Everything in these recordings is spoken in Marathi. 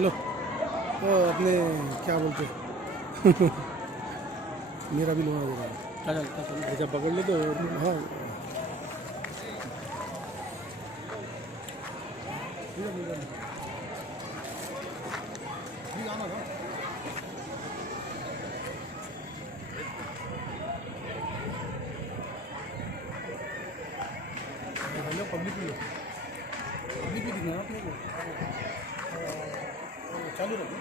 हेलो। अपने क्या बोलते मेरा भी लोहा दे रहा है। ऐसा पकड़ ले तो हाँ। पब्लिक भी दिखना है अपने को। चालू रखो।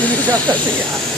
नहीं जाता यार।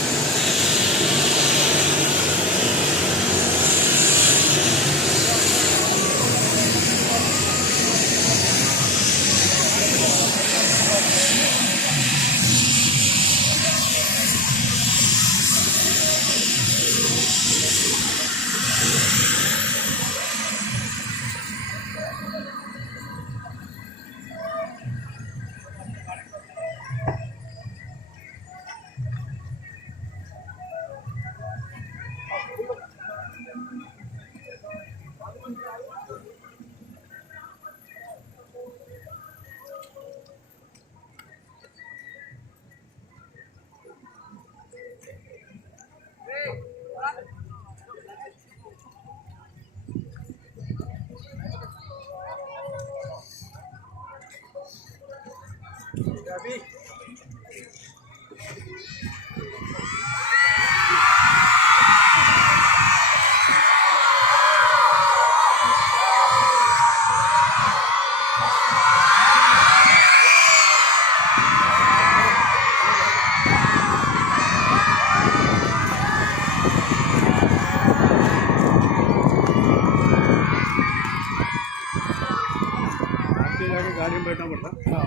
अभी गाड़ी में बैठना पड़ता। हाँ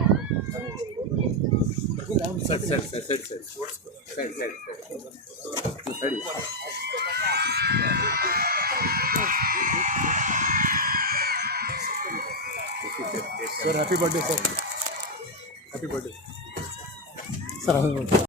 sir sir sir sir sir sir sir sir happy birthday sir, happy birthday sir.